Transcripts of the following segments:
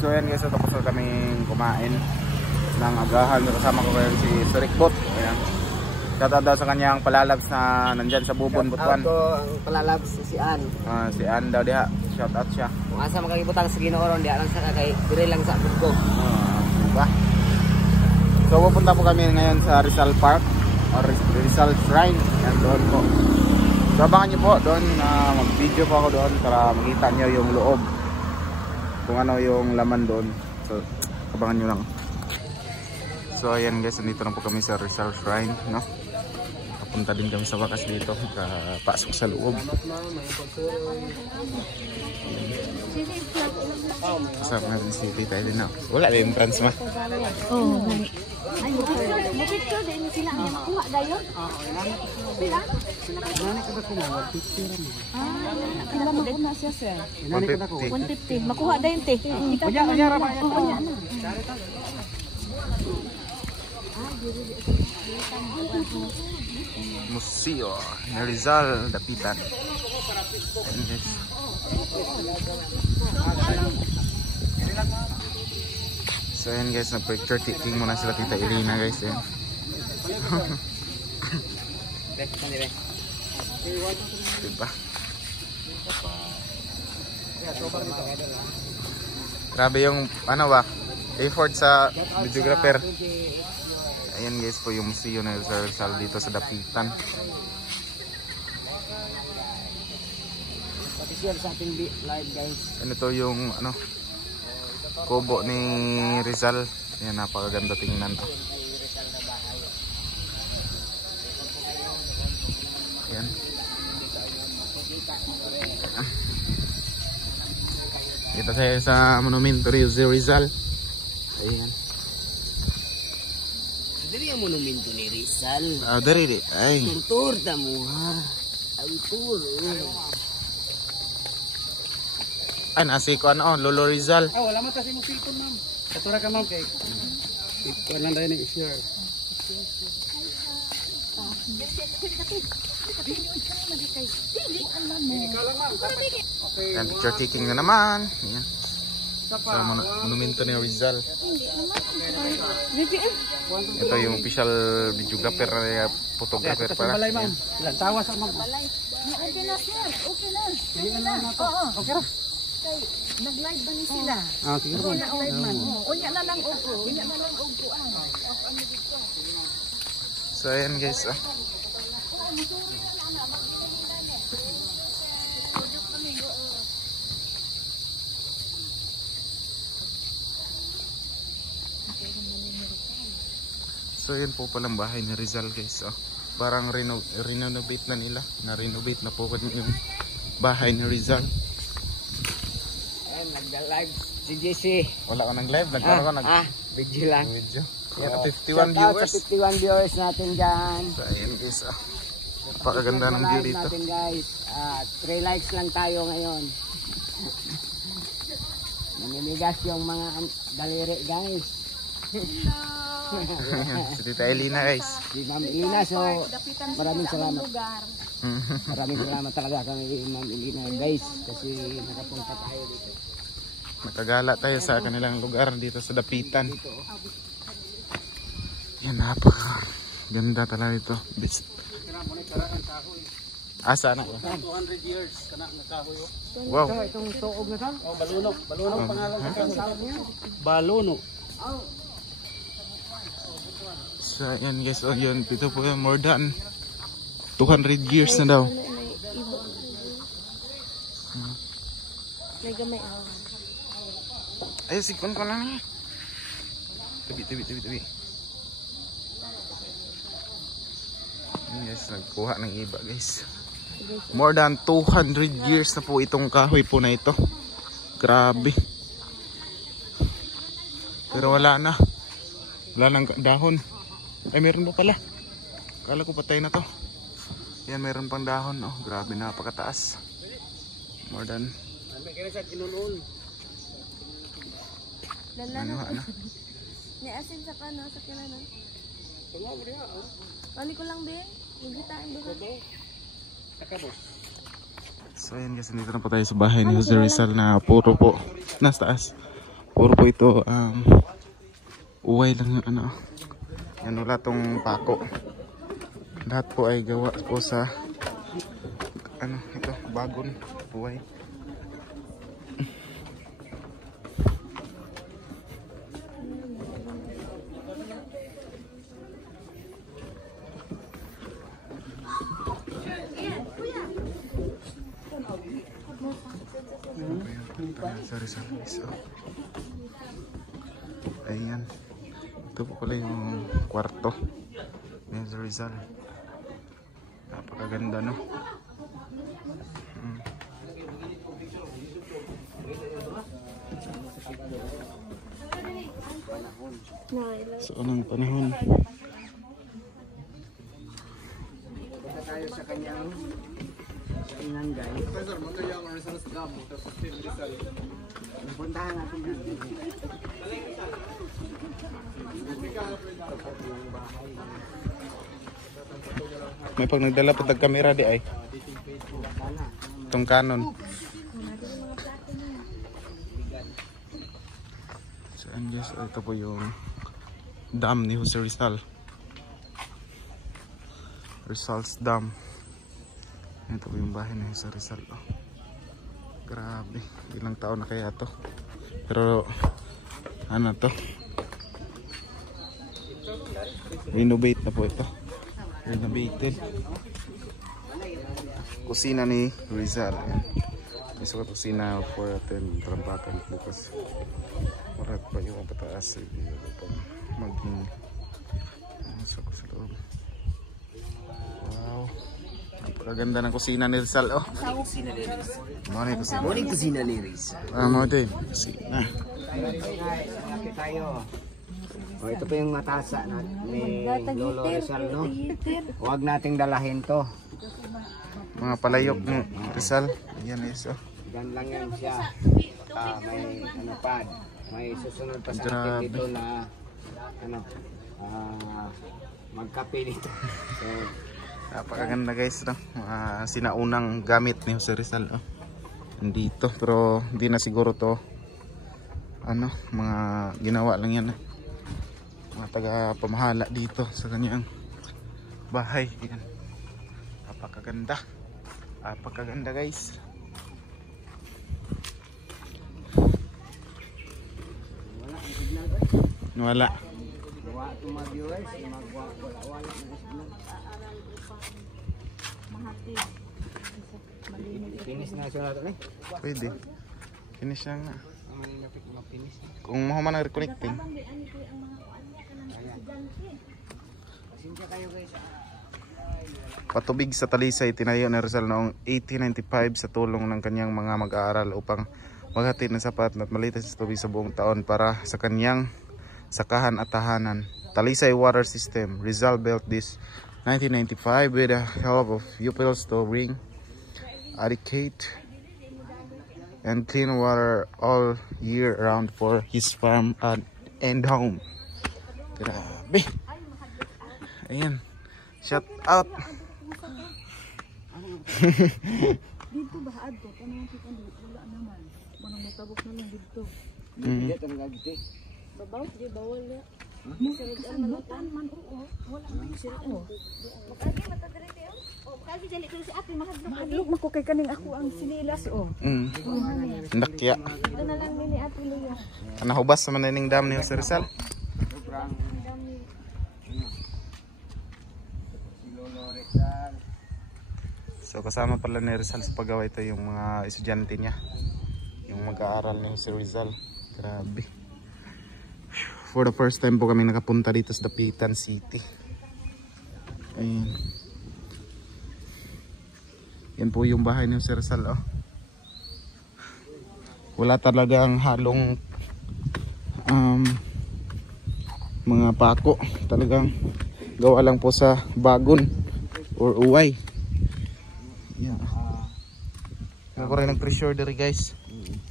So ayan guys, tapos na kaming kumain ng agahan. Kasama ko ngayon si Sir Bot. Ayan. Shoutout daw sa kanyang palalabs na nandyan sa Bubon, Butuan. Shoutout ko ang palalabs si Ann. Si Ann daw diha. Shoutout siya. Kung asa makakibutang sa Ginooron, diha lang sa kay dire lang sa Buggo. Diba? So pupunta po kami ngayon sa Rizal Park or Rizal Shrine. Yan doon po. So abangan nyo po doon, mag-video po ako doon para makita nyo yung loob. Kung ano yung laman doon. So abangan nyo lang. So ayan guys, nandito na po kami sa Rizal Shrine, no? Papunta din kami sa wakas dito, pasok sa loob. Kasama natin si Tita Elena. Wala din entrance ma. Oh, ay, picture din sila ang makuha dayon. Sila? Nani kada ko mo picture mo. Ilan mo na siya sir? 150. Makuha dayon te. Unya ra ba? Unya na. Museo ni Rizal Dapitan. Ayan guys. So ayan guys, nag-picture taking muna sila Tita Elena guys. Ayan. Diba? Grabe yung ano ba, effort sa videographer. Ayan guys po yung museo na Rizal dito sa Dapitan. Official sa ating live guys. Ano to yung ano, kubo ni Rizal. Ayan, napakaganda tingnan. Ayan. Kita saya sa monumento Rizal. Ayan. Dili ang monumento ni Rizal. Dari di. Ay. Tur ta mo ha. Ay tur. Ay, nasi ko ano, Lolo Rizal. Wala man ta si mo cellphone ma'am. Katura ka ma'am kay. Ito lang dai ni share. Yan, picture taking na naman. Ayan. Sa monumento ni Rizal. Ito yung official videographer, photographer para. Balay ma'am. Ilang tawas sa ma'am. Okay na sir. Okay na. Okay ra. Nag-live ba ni sila? Sige po. Live man. Unya na lang upo. Unya na lang upo. So ayan guys. So yun po palang bahay ni Rizal guys. Parang renovate na nila. Na-renovate na po yung bahay ni Rizal. Ayan, nag-live si JC. Wala ko nag-live. Nagkaroon ko Video lang. Video. Yeah, 51 viewers. Sa 51 viewers natin dyan. So ayan guys. Napakaganda ng view dito. Natin guys. 3 likes lang tayo ngayon. Namimigas yung mga daliri guys. Si Tita Elena guys. Si Ma'am Elena, so maraming salamat. Maraming salamat talaga kami Ma'am Elena guys kasi nakapunta tayo dito. Nakagala tayo sa kanilang lugar dito sa Dapitan. Yan, napaka ganda talaga ito. Asa na? 200 years kana nakahoy. Wow. Itong tuog na ta? Baluno. Baluno pangalan ng kahoy niya. Baluno. So yan guys, yun dito po yung more than 200 years na daw. May gamay ako. Ay, sikon ko lang eh. Tabi. Yan guys, nagkuha ng iba guys. More than 200 years na po itong kahoy po na ito. Grabe. Pero wala na. Wala nang dahon. Ay, meron pa pala. Kala ko patay na to. Yan, meron pang dahon. Oh, grabe, napakataas. More than. Ano? Ni asin sa kano sa kilala. Pali ko lang Ben. Magitain ba? So ayan guys, dito na po tayo sa bahay ni Jose Rizal na puro po nasa taas. Puro po ito uway lang yung ano. Yan, wala tong pako. Lahat po ay gawa po sa ano ito, bagon uway. Sari-sari. Ayan. Ito po pala yung kwarto ni Rizal. Napakaganda, no? So, anong panahon? Punta tayo sa kanyang inangay. Puntahan natin yan. May pag nagdala po tag-camera di ay. Itong Canon. So, and guys, ito po yung dam ni Jose Rizal. Rizal's Dam. Ito po yung bahay ni Jose Rizal. Oh. Grabe, ilang taon na kaya to. Pero ano to, renovate na po ito. Renovated. Kusina ni Rizal. Isa ko kusina for atin trampakan bukas. Marat pa yung pataas pag maging masok sa loob. Wow, napakaganda ng kusina ni Rizal. Oh, Kusina ni Rizal. Morning Kusina ni Rizal. mo din. Kusina. Malapit tayo. O, ito po yung matasa ni Lolo Rizal, no? Huwag nating dalahin to. Mga palayok ni Rizal. Yan is oh. Gan lang yan siya. May ano pa, may susunod pa sa akin dito na ano, magkape dito. So, napakaganda guys, no? Sinaunang gamit ni Jose Rizal. Oh. Nandito, pero hindi na siguro to ano, mga ginawa lang yan. Mga taga-pamahala dito sa kanyang bahay. Yan. Napakaganda. Napakaganda guys. Wala. gawa ito mga viewers, wala na signal. Finish na siya natin eh. Pwede. Finish siya nga. Mapinis. Kung mahuman ang reconnecting. Pasensya kayo guys. Patubig sa Talisay, tinayo ni Rizal noong 1895 sa tulong ng kanyang mga mag-aaral upang maghatid ng sapat at malinis sa tubig sa buong taon para sa kanyang sakahan at tahanan. Talisay Water System. Rizal built this 1995 with the help of pupils to bring adequate and clean water all year round for his farm and home. Grabe. Ayan. Shout out. Dito ba adto kanang kita wala naman. Manang motabok na lang dito. Hindi ito nagagiti. Babaw di bawal ya. Sirad malutan man oo. Wala man sirad mo. Makagi matadrete oh. Oh, makagi dali ko si ate mahadlok mako kay kaning ako ang sinilas oh. Nakya. Ito na lang ni ate Lea. Nahubas sa mananing dam ni Jose Rizal. Sobrang si Lolo Rizal. So kasama pala ni Rizal sa paggawa ito yung mga estudyante niya. Yung mag-aaral ni Jose Rizal. Grabe. For the first time po kami nakapunta dito sa Dapitan City. Ayan. Yan po yung bahay ni Jose Rizal. Oh. Wala talagang halong mga pako. Talagang gawa lang po sa bagon or uway. Yan. Ako rin nag-treasure diri guys.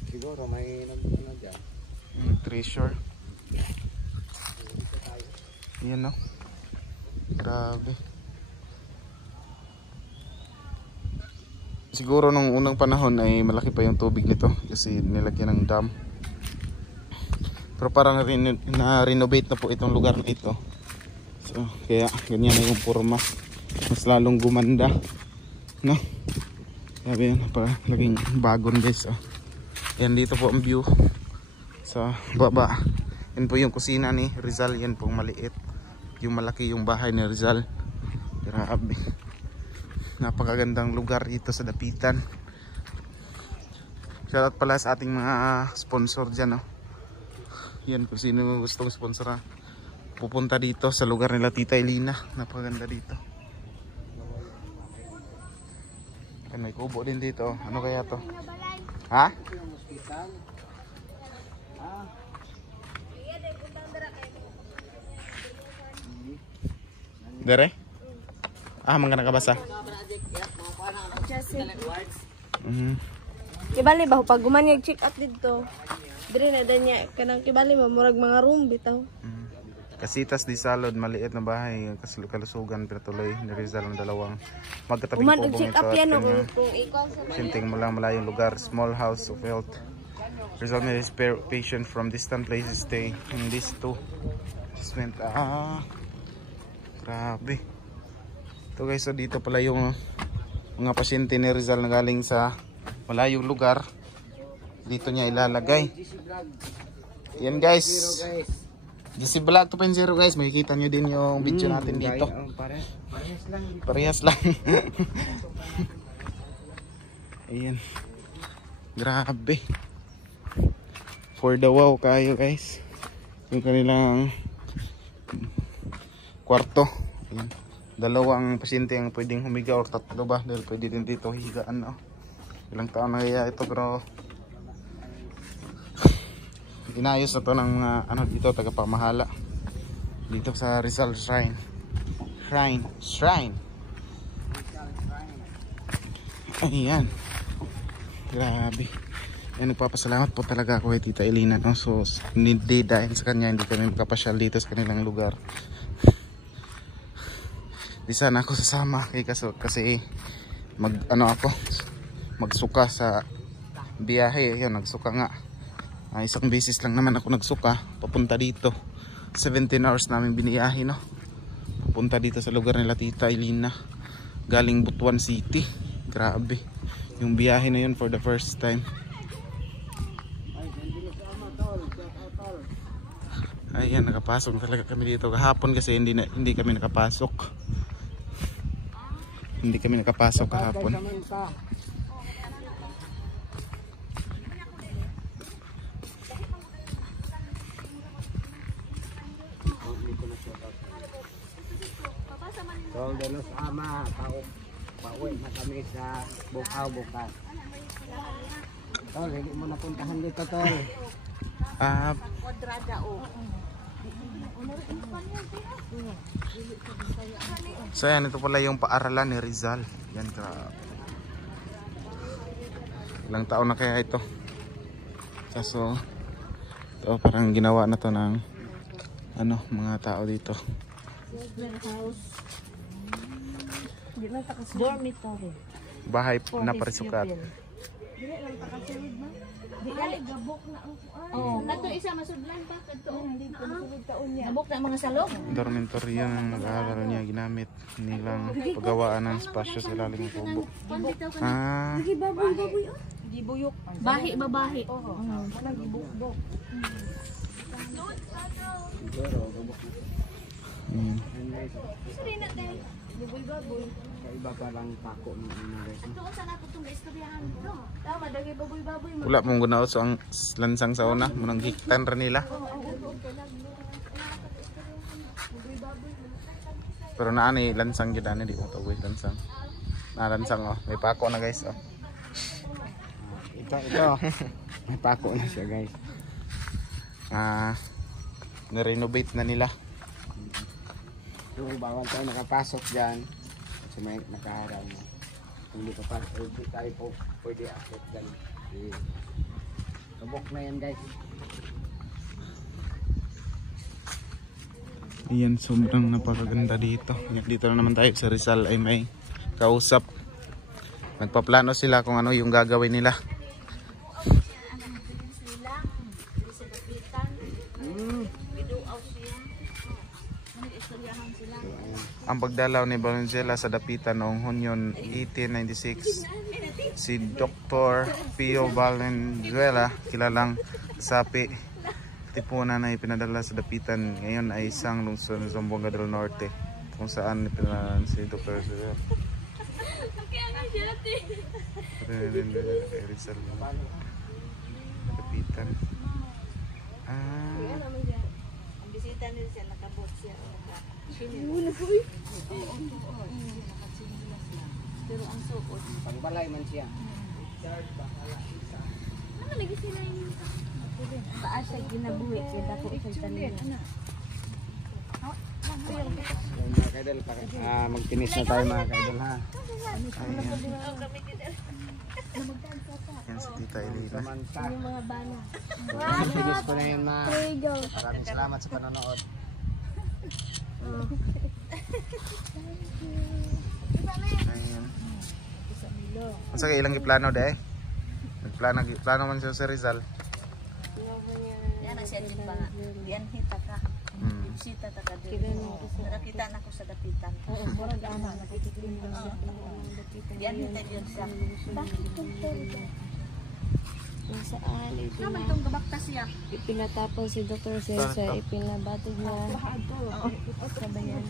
Siguro may nagpunod dyan. Treasure. Yan no. Grabe. Siguro nung unang panahon ay malaki pa yung tubig nito kasi nilagyan ng dam. Pero parang na-renovate na po itong lugar na ito. So, kaya ganyan na yung forma. Mas lalong gumanda. No? Sabi yan, laging bagon guys. Yan, dito po ang view sa baba. Yan po yung kusina ni Rizal. Yan po maliit. Yung malaki yung bahay ni Rizal. Grabe. Napakagandang lugar dito sa Dapitan. Shoutout pala sa ating mga sponsor dyan. Yan, kung sino gustong sponsor pupunta dito sa lugar nila Tita Elina. Napakaganda dito. May kubo din dito. Ano kaya to? Ha? Dere? Mga nakabasa. Kibali ba pag gumanyag check up dito. Dire na danya kanang kibali murag mga room bitaw. Casitas di Salud, maliit na bahay, kalusugan pero tuloy ni Rizal ang dalawang magkatabing kubong ito at kanya. Sinting mo lang malayong lugar, small house of health. Rizal made his patient from distant places stay in these two. Just went, grabe. Ito guys, so dito pala yung mga pasyente ni Rizal na galing sa malayong lugar. Dito niya ilalagay. Yan guys. GC Vlog 2.0 guys, makikita nyo din yung video natin dito. Parehas lang. Ayan. Grabe. For the wow kayo guys. Yung kanilang kwarto. Ayan. Dalawang pasyente ang pwedeng humiga or tatlo ba? Dahil pwede din dito higaan. Ilang taon na kaya ito pero inayos na to ng mga dito tagapamahala dito sa Rizal Shrine. Ayan, grabe. Ayan, nagpapasalamat po talaga ako kay Tita Elina, no? So hindi dahil sa kanya hindi kami makapasyal dito sa kanilang lugar. Di sana ako sasama kasi magsuka sa biyahe. Ayan, nagsuka nga. Isang beses lang naman ako nagsuka papunta dito. 17 hours namin biniyahe, no? Papunta dito sa lugar nila Tita Elina galing Butuan City. Grabe yung biyahe na yun for the first time. Ayan, nakapasok talaga kami dito kahapon kasi hindi kami nakapasok. Hindi kami nakapasok kahapon. Tol, dalos ama, pauwi na kami sa Bukaw bukas. Tol, hindi mo napuntahan dito, Tol. So yan, ito pala yung paaralan ni Rizal. Yan, grabe. Ilang taon na kaya ito? So ito parang ginawa na to ng mga tao dito. Dormitory. Bahay na parisukat. Dili lang takasulod ba? Dili gabok na ang kuan. Nato isa masudlan pa kadto. Hindi ko masulod taon niya. Gabok na mga salong. Dormitory yan ang nag-aaral niya, ginamit nilang paggawaan ng spasyo sa ilalim ng kubo. Baboy gibuyok. Bahi babahi. Oo. Gibukbok. Sarina tay. Baboy. Iba pa lang pako ng guys. Ito sa nato tong istoryahan do. Tama dagay baboy. Wala mong gunaot so ang lansang sa una, munang hiktan ra nila. Pero naani lansang gid ani di ko tawag lansang. Lansang may pako na guys Ito. May pako na siya guys. Na-renovate na nila. So bawal tayo nakapasok dyan. Kasi may nakaharap na. Hindi pa hindi tayo po pwede akit dyan. Kabok na yan guys. Ayan, sobrang napakaganda dito. Dito na naman tayo sa Rizal ay may kausap. Nagpaplano sila kung ano yung gagawin nila. Ang pagdalaw ni Valenzuela sa dapitan noong Hunyo 1896, si Dr. Pio Valenzuela, kilalang sapi tipunan na ipinadala sa dapitan. Ngayon ay isang lungsod ng Zamboanga del Norte, kung saan ipinadala si Dr. Valenzuela. Dapitan. Ang bisita nila siya, nakabot siya. Pero ang sukot. Pagbalay man siya. Ano lagi sila yung taas siya ginabuhi siya. Dako isang tanin. Mga kaidol, magtinis na tayo mga kaidol ha. Yan si Tita Elena. Samantha. Yung mga bana. Magtinis ko na yun ma. Maraming salamat sa panonood. Ayan. Ang sa ilang giplano deh? Nagplano man siya sa Rizal. Yan na siya din ba? Yan hita ka. Sita ta ka din. Nakita na ko sa dapitan. Oo, murag ana nakikita siya. Yan hita yun siya. Nasa ali, Naman itong gabaktas siya. ipinatapon si Dr. Cesar, ipinabatid niya sa bayan.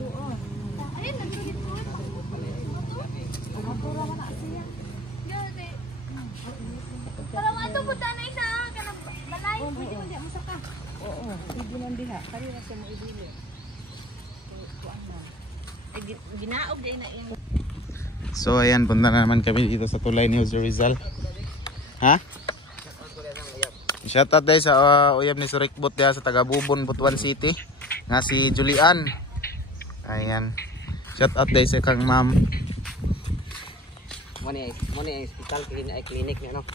Ayun, nagsulit ko. Pura ka na siya. Para mo ito punta na isa. Balay. Pwede mo diya masaka. Oo, hindi nang diha. Karira siya maibili. Ginaog din na yung... So ayan, punta na naman kami dito sa tulay ni Jose Rizal. Ha? Shoutout dahil sa uyab ni Surikbot ya sa taga Bubon, Butuan City. Nga si Julian. Ayan. Shoutout dahil sa kang ma'am. Muna yung hospital, clinic niya no?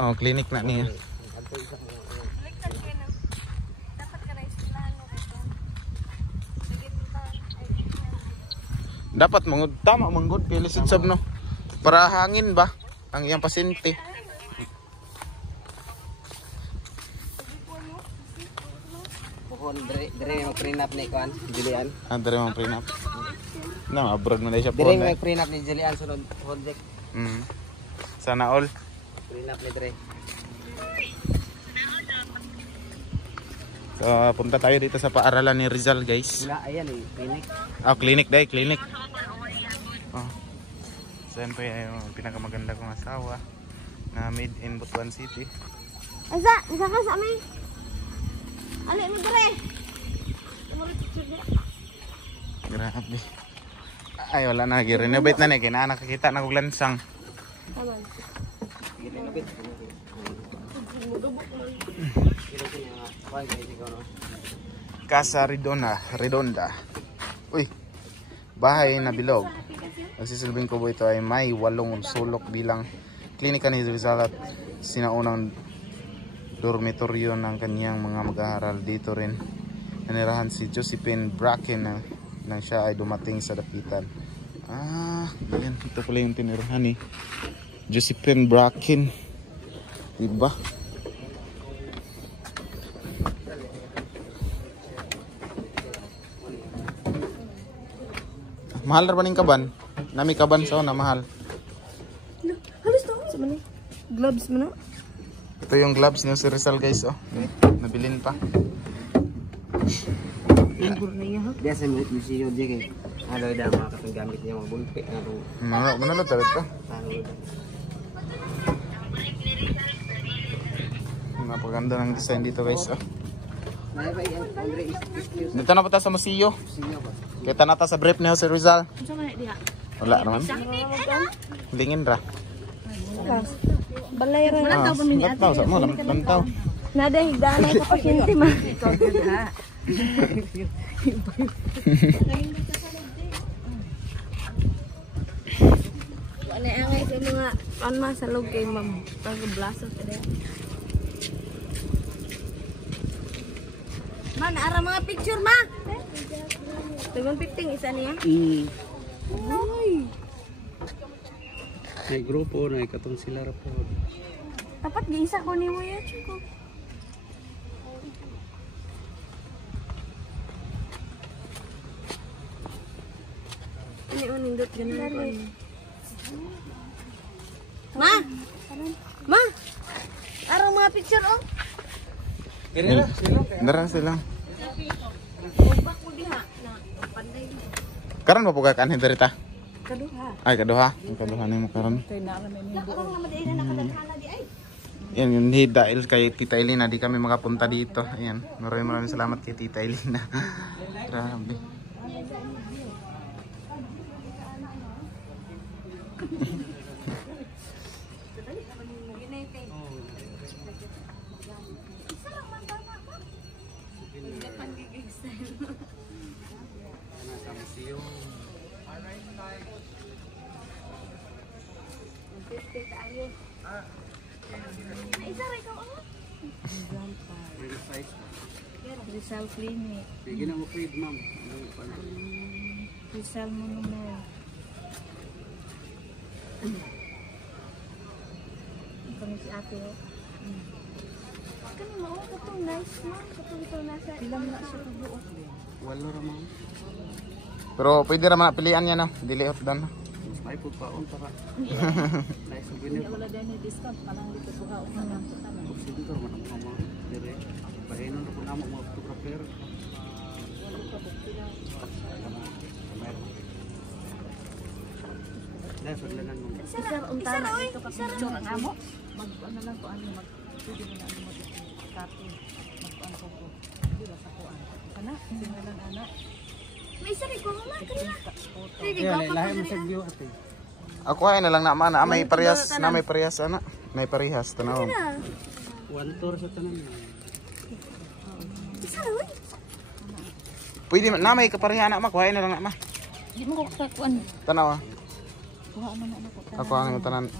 Oh, clinic na niya. Dapat mangud tama manggod pilisod sab no. Para hangin ba ang iyang pasyente. Bukon, dire yung prenup ni Kuan, Julian. Andre mo prenup. Na abroad man dai siya po. Dire yung prenup ni Julian sunod project. Sana all. Prenup ni Dire. So punta tayo dito sa paaralan ni Rizal, guys. Wala, ayan eh, clinic. Oh, clinic dai, clinic. Oh. Saan pa yung pinakamaganda kong asawa na made in Butuan City. Asa, isa ka sa amin. Ali mo dire. Grabe. Ay, wala na. Renovate na na. Kina nakakita na kong lansang. Casa Redonda. Uy, bahay na bilog. Ang sisilbing kubo ito ay may 8 sulok bilang klinika ni Rizal at sinaunang dormitoryo ng kanyang mga mag-aaral. Dito rin nanirahan si Josephine Bracken nang siya ay dumating sa dapitan. Yan, ito pala yung tinirahan ni Josephine Bracken, diba? Mahal na ba ning kaban? Nami kaban sa na mahal. Halos to sa man. Gloves mo na. Ito yung gloves ni si Rizal, guys, oh. Nabilin pa. Dia sa museo dia kay. Ano daw mga katong gamit niya mga bulpe na to. Manalo tayo ito. Napaganda ng design dito, guys, oh. May ba yan Andre is Dito na pa tayo sa museo. museo ba? Kita na tayo sa brief ni Jose Rizal. Unsa man diha? Wala naman. Lingin ra. Balay ra na taw pamini ate. Lantaw sa mo, lantaw. Nada higdaan ay pasyente man. Ikaw ha. Wala angay sa mga panma sa log kay ma'am. Pag-blaso sa diha. Man, ara mga picture ma. Tugon 15 isa niya. Ay. May grupo na katong sila ra po. Dapat giisa ko nimo yan, Chico. nindot ganun. Ma! Ma! Arang mga picture oh. Dara sila. Upak mo diha na panday. Karon mo puga kanhi diri ta? Kaduha. Ay kaduha. Ang kaduha nimo karon. Nakarang naman dahil na nakadaghala di ay. Yan yung dahil kay Tita Elena di kami makapunta dito. Ayan. Maraming salamat kay Tita Elena. Grabe. Rizal Clinic. Sige na mo feed, ma'am. Rizal Monument. Kami si ate oh. Kani mo katong nice ma'am, katong ito nasa ilang na siya kabuok. Walo ra, ma'am. Pero pwede ra man pilian niya na. Dili out dan. May po paon para. Nice souvenir. Wala din ni discount kanang dito buha o kanang putanan. Sige ko man ang mga dire. Bahinon ra po namo mga photographer. Dahil sudlanan mo. Isa untana dito ka picture ang amo. Mag-ano lang ko ano, mag-pwede mo na ano mag-copy, mag-ano ko, di ba sa kuan. Kana, singalan anak. May isa rin ko mama kanina. Sige Yeah, ko lahi mo sa view ate. Ako ay na lang na mana may parehas na may parehas ana. May parehas tanaw. One tour sa tanan. Isa rin. Pwede na may kapareha na makuha na lang na ma. Di mo ko kakuan. Tanaw. Kuha man na ako. Ako ang tanan.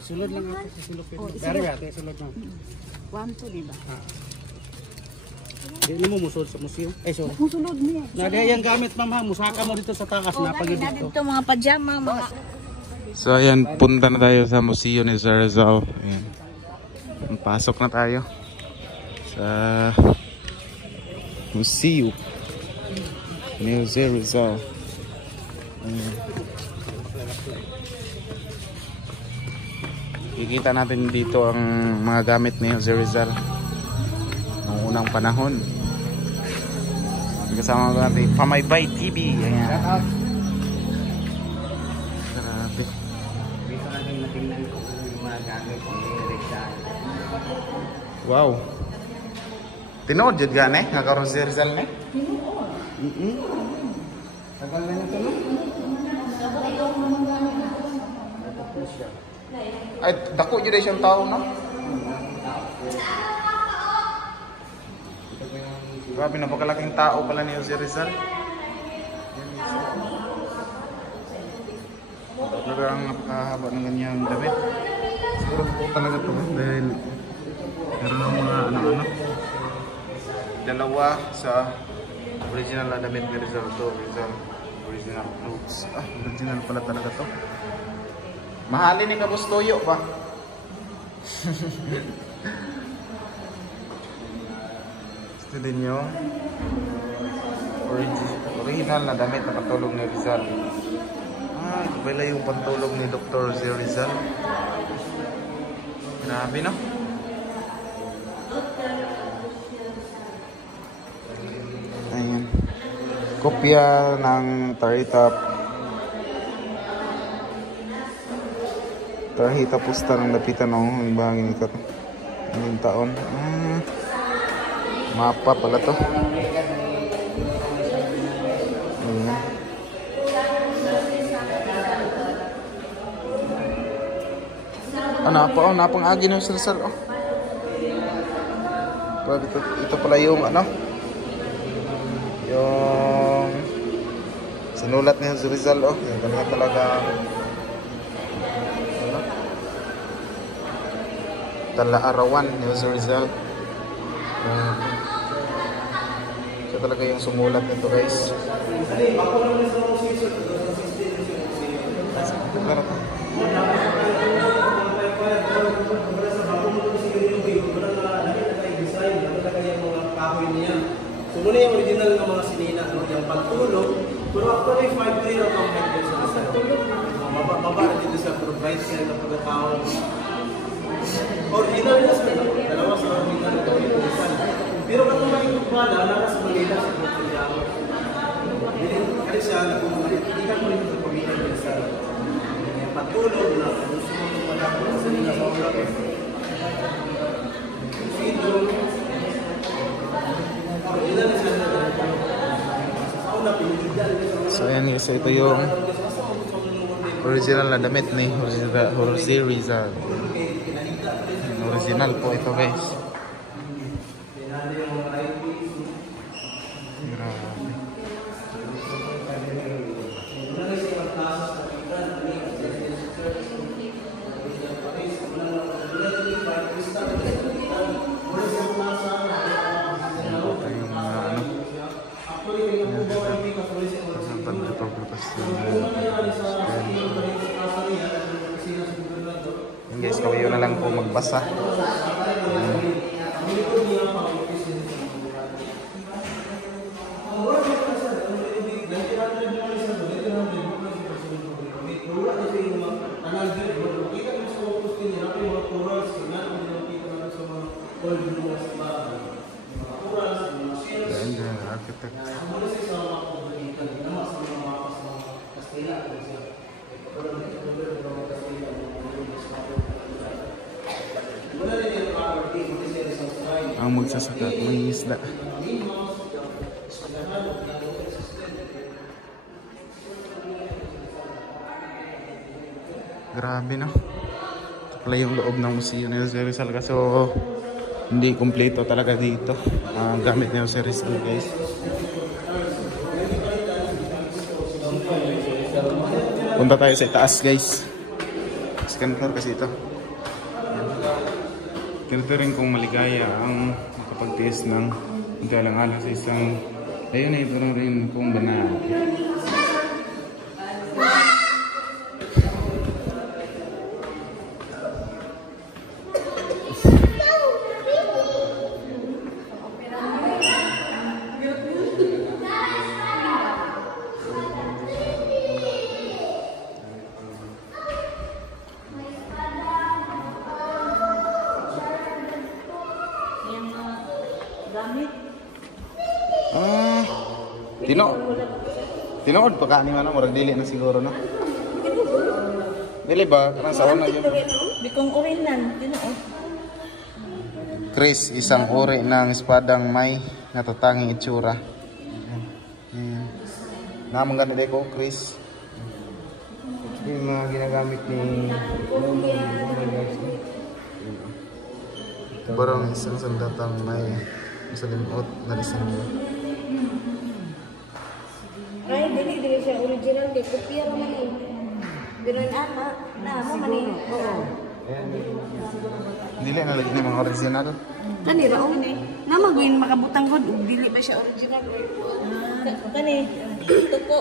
Sulod lang ate sa sulupin. Pero ate sulod na. 1 to di ba? Di mo musod sa museo. Eh sorry. Musulod niya. Nagay ang gamit ma'am ha, musaka mo dito sa taas na pag Na dito. dito mga pajama mga So ayan, punta na tayo sa museo ni Sir Rizal. Ayan. Pasok na tayo sa museo ni Sir Rizal. Ayan. Kikita natin dito ang mga gamit ni Sir Rizal noong unang panahon. Kasama natin Pamaybay TV. Ayan. Grabe. Dito natin natingnan ko yung mga gamit ni Rizal. Wow. Tinood jud gani nga karon si Rizal ne? Tagal na nito no? Ay dako jud siyang tao no. Grabe napakalaking tao pala ni si Rizal. Talaga ang napakahaba ng ganyang damit. Siguro po talaga ito dahil meron ng mga ano-ano. Dalawa sa original na damit ni Rizal to. Rizal original clothes. Ah, original pala talaga to. Mahalin ni Kabustoyo ba? Ito din yung original na damit na patulog ni Rizal. Ah, bala yung pantulog ni Dr. Z. Rizal. Grabe no? Ayan. Kopya ng Tarhita pusta ng lapitan ng bahaging ng taon. Mapa pala to. Ayan. Napang agi ng Rizal. Oh. Ito pala yung ano? Yung sinulat niya si Rizal. Oh. Yung kanya talaga Tala-arawan ni Rizal. Siya talaga yung sumulat nito guys. So muna yung original ng mga sinina, yung pantulog, Pero actually, 5-3 lang ang medyo sa Rizal. Mababa dito sa provide sila ng pagkatao. Original na sa dalawa sa original na Rizal. Pero kung may bala, nasa sa Manila sa Pagkatao. Kaya siya, hindi ka mo rin sa pamilya ng Rizal. Patulog na, gusto mo ng malapot sa nila sa ulap. So ayan guys, ito yung original na damit ni Jose Rizal. Original po ito guys. Guys, kayo na lang po magbasa. Architect. Ang magsasaka at may isda. Grabe no. Ito pala yung loob ng museo ni Jose Rizal. Kaso hindi kumpleto talaga dito ang gamit ni Jose Rizal guys. Punta tayo sa itaas guys. Second floor kasi ito. Ganito rin kung maligaya ang makapag-test ng hindi alang-alang sa isang ayun na ito rin kung banal. Tinood pa ka ni mana murag dili na siguro no. Dili ba kanang sa una yun. Bikong urinan, tinood. Chris, isang uri ng espadang may natatanging itsura. Namang ganda ko, Chris. Ito yung mga ginagamit ni barang isang sandatang may salimot na disenyo. Ay, dili siya original kay kopya ra man eh. Pero na mo man eh. Oo. Dili na lagi ni mga original. Kani ra og ni. Na maguin makabutang gud ug dili pa siya original. Kani, tuko.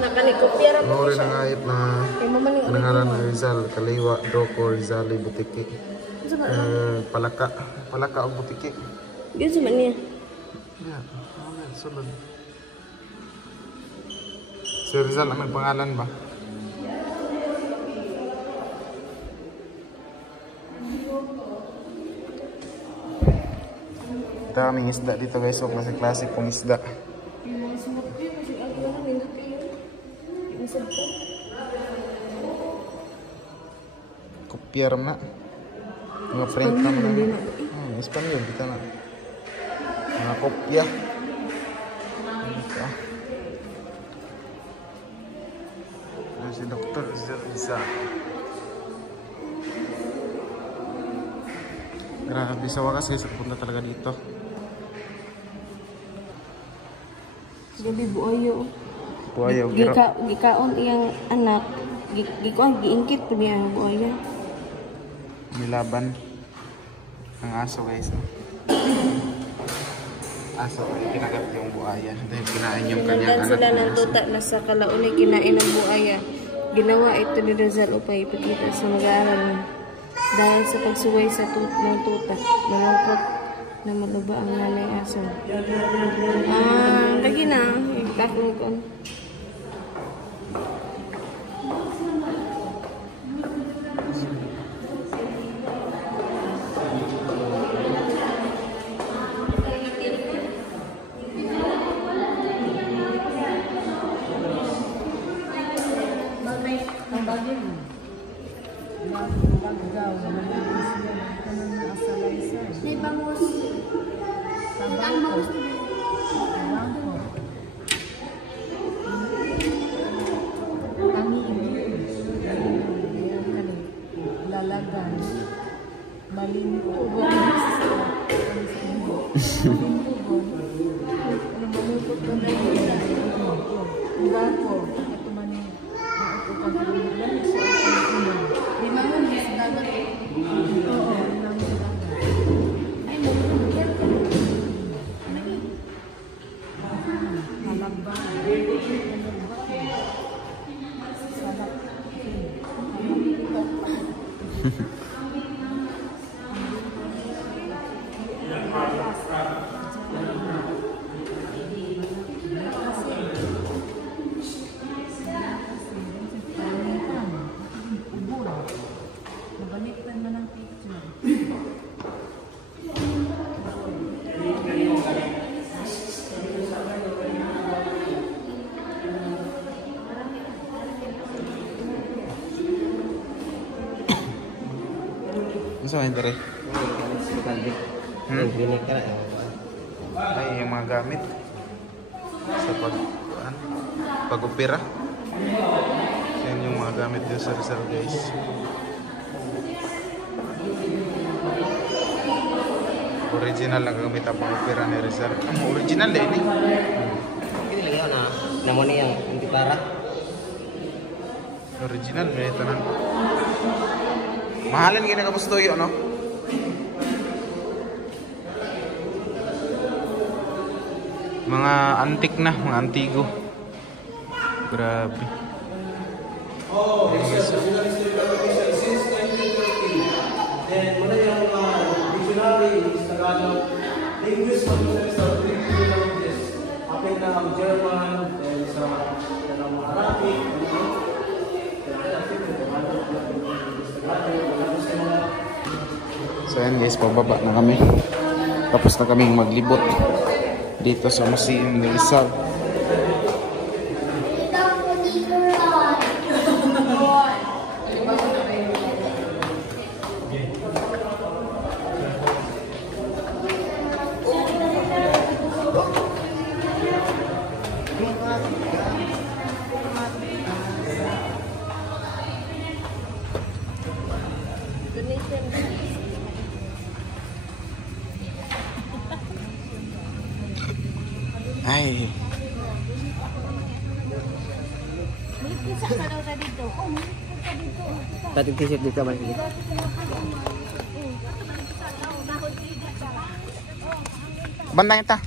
Nakani kopya ra Ano rin ang ayat na nangaran na Rizal, Kaliwa, Doko, Rizali, Butiki. Palaka o Butiki. Yun sa man niya. Yeah, sulod. Si Rizal ang pangalan ba? Daming isda dito guys, so klase-klase pong isda. Kopya na. Mga print na naman. Espanyol kita na. Mga kopya. Si Dr. Rizal. Grabe sa wakas guys, punta talaga dito. Gabi buayo. Buayo. Gikaon iyang anak. Gikuan giingkit po niya buaya. Nilaban ang aso guys. Aso, kinagat yung buaya dahil kinain yung kanyang anak. Sila ng tuta na sa kalaunay kinain ng buaya. Ginawa ito ni Rizal upay ipakita sa mag-aaral dahil sa pagsuway sa ng tuta. Malungkot Na maluba ang nanay aso. Lagi na. Itakong ko. Ang bagay mo. Paggaw, malinis yan. Ano na asalay-say. May bangus. Ang bangus. Bangko. Tangi ini. Lalagan. Malimpugon. Malimpugon. Ano malupot ko na yun. Bangko. Ito man yung maupukan ko. Balik sa ulo. Lima mo, may dagat. Oo, lima mo dagat. Ay, malupot ka. Halamba. Salak. Nabaliktad na ng picture. Ano sa akin tari? Ay, yung mga gamit sa pag-opera. Yan yung mga gamit dito sa Rizal, guys. Original na gamit ang pag-opera ni Rizal. Original eh, ini. Ini lagi na. Namun ni yang gitara. Original, may ito na. Mahalin gini ka pustoyo, no? Mga antik na, mga antigo. Grabe. Then, muna yung dictionary is Tagalog. English, sa 3 languages. Akin na ang German, then sa Arabic, So yan guys, pababa na kami. Tapos na kaming maglibot dito sa Museum ng Rizal. Ay. Tadi t-shirt di kamar ini. Bandang ita.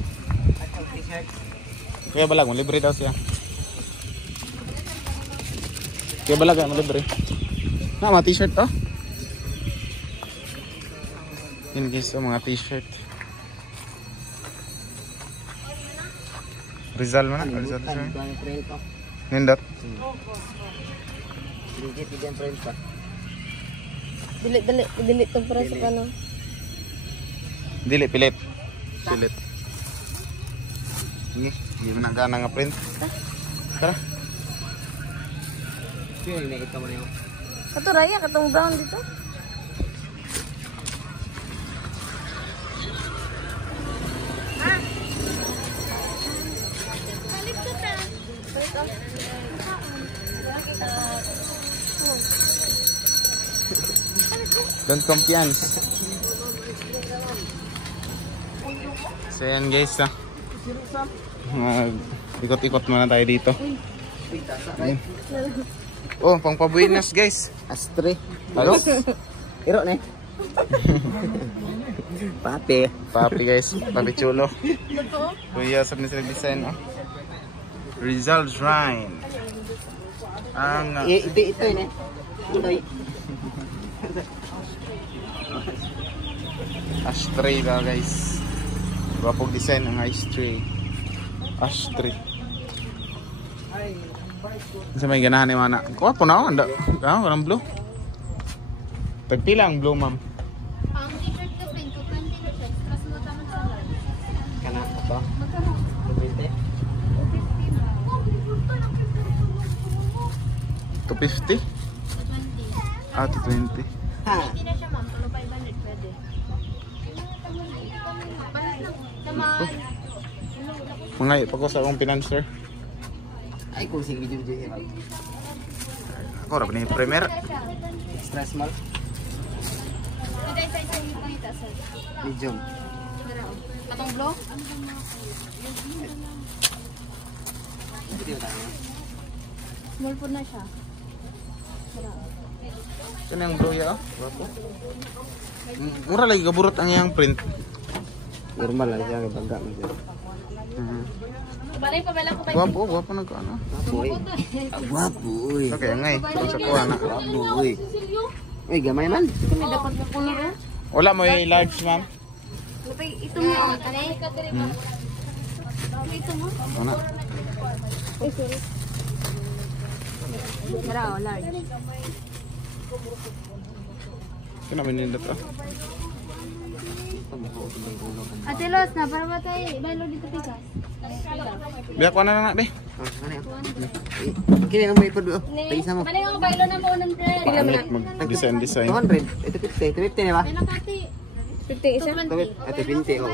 Kaya balag mo libre daw siya. Kaya balag mo libre. Na mga t-shirt to. Yun guys, mga t-shirt. Rizal mana? Rizal sana. Nindot. Dili to para sa kano. Dili pilit. Pilit. Ini, gimana gana nge-print? Tara. Ini ito man yo. Kato raya katong brown dito. Don't confiance. So yan guys, ikot-ikot muna tayo dito. Oh, pang pabuinas guys. Astre. Halo? Iro ne. Papi. Papi guys, papi chulo. Kuya sa sila design oh. Rizal Shrine. Ang Ito ne. ashtray daw guys. Wapog design ang ash tree. Sa may ganahan ni mana. Kuha po na ako. Walang blue. Tagpila ang blue, ma'am. Ang t-shirt ko, 20 t-shirts. Mas mo tamang sa large. Kana ito. 250? 220. 20. Ah, 220. Ha. Hindi na siya ma'am, tulo 500 pwede. Balas lang. Naman. Mga ipako sa akong financer. Ay, kung sige video. Ako ra ba ni premier? Extra small. Pwede sa isang yung pangita sir. Medium. Katong blow? Video tayo. Small po na siya. Kani ang blue ya. Wapo. Mura lagi kaburot ang iyang print. Normal lang siya. Bangga mo siya. Balay pa bala ko ba? Wapo nagkaano. Guwapo eh. Guwapo eh. Okay, ngay. Kung sa kuha na. Guwapo eh. Uy, gamay man. Kami dapat na color oh. Wala mo yung large, ma'am. Ito mo ang kanay. Ito mo. Ano? Ay, sorry. Tara, oh, large. Ito namin nila to. Ate Los, na para ba tayo? Bailo dito pikas. Biya ko na be. Kini ang may padu. Taisa mo. Mali nga bailo na mo ng friend. Pangit mag-design. 200. Ito 50. Ito 50 na ba? Ano kati? 50 isa? Ito 20 oh.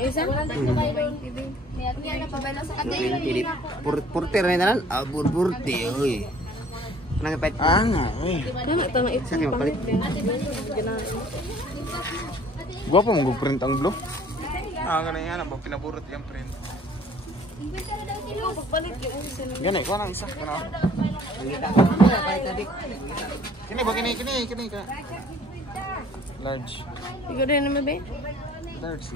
Isa? Niya na pa bailo sa ate. 20. Porter na tanan. Burte oy. Nang pet. Ah, nga. Sa kanya palit. Gwapo mong print ang blue. Ah, ganun yan. Ang pinaburot yung print. Ganun, kuha ng isa. Kini ba? Kini ka. Large. Ikaw din naman ba? Large.